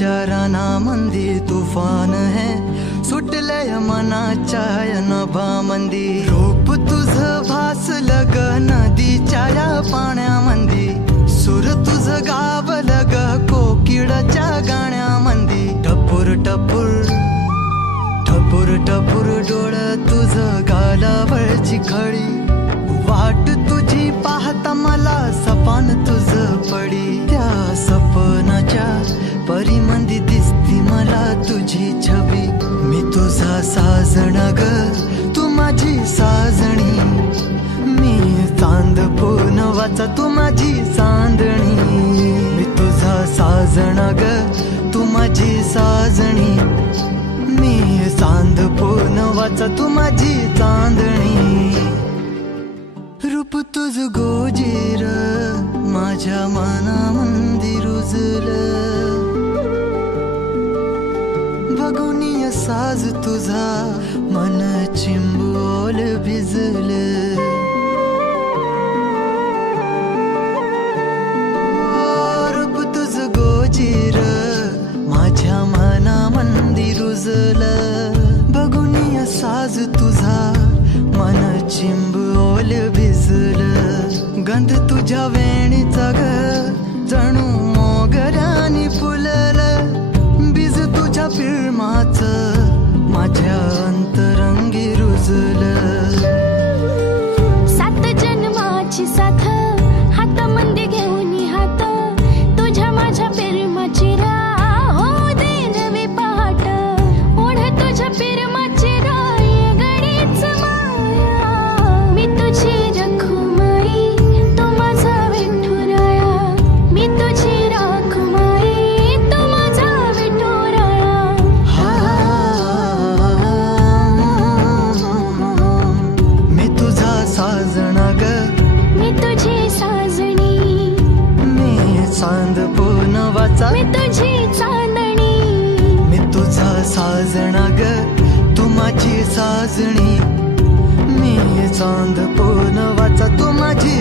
विचाराना मंदी तुफान है सुटले मनाच्या नभा मंदी रूप तुझ भासलं ग नदीच्या या पाण्यामंदी सुर तुझ गावलं ग कोकिळाच्या गाण्यामंदी टपूर टपूर टपूर टपूर डोळ तुझ गालावरची खळी वाट तुझी पाहता मला सपान तुझ पडी त्या सपनाच्या परिमंदी दिसती मला तुझी छबी मी तुझा साजण ग तू माझी साजणी मी चांद पूनवाचा तू माझी चांदणी मी तुझा साजण ग तू माझी साजणी मी चांद पूनवाचा तू माझी चांदणी रूप तुझ गोजीर माझ्या मनामंदी रुजलं बघुनिय साज तुझा मन चिंबोल भिजलं रूप तुझ गोजीर माझ्या मनामंदी रुजलं बघुनिय साज तुझा मन चिंबोल भिजलं गंध तुझ्या वेणीचा ग जणू मोगऱ्यानी फुललं बीज तुझ्या पिळमाचं माझ्या अंतरंगी रुजलं सात जन्माची साथ हात मंदी घेऊन हात तुझ्या माझ्या प्रेमाची राह हो दे नवी पहाट ओढ तुझ्या प्रेमाची राय गडीच माया मी तुझी रखुमाई तू माझा विठुराया मी तुझी रखुमाई तू माझा विठुराया मी तुझा साजणा ग मी तुझी साजणी मी चांद पूनवाचा मी तुझी चांदणी मी तुझा साजणा ग तू माझी साजणी मी चांद पूनवाचा तू माझी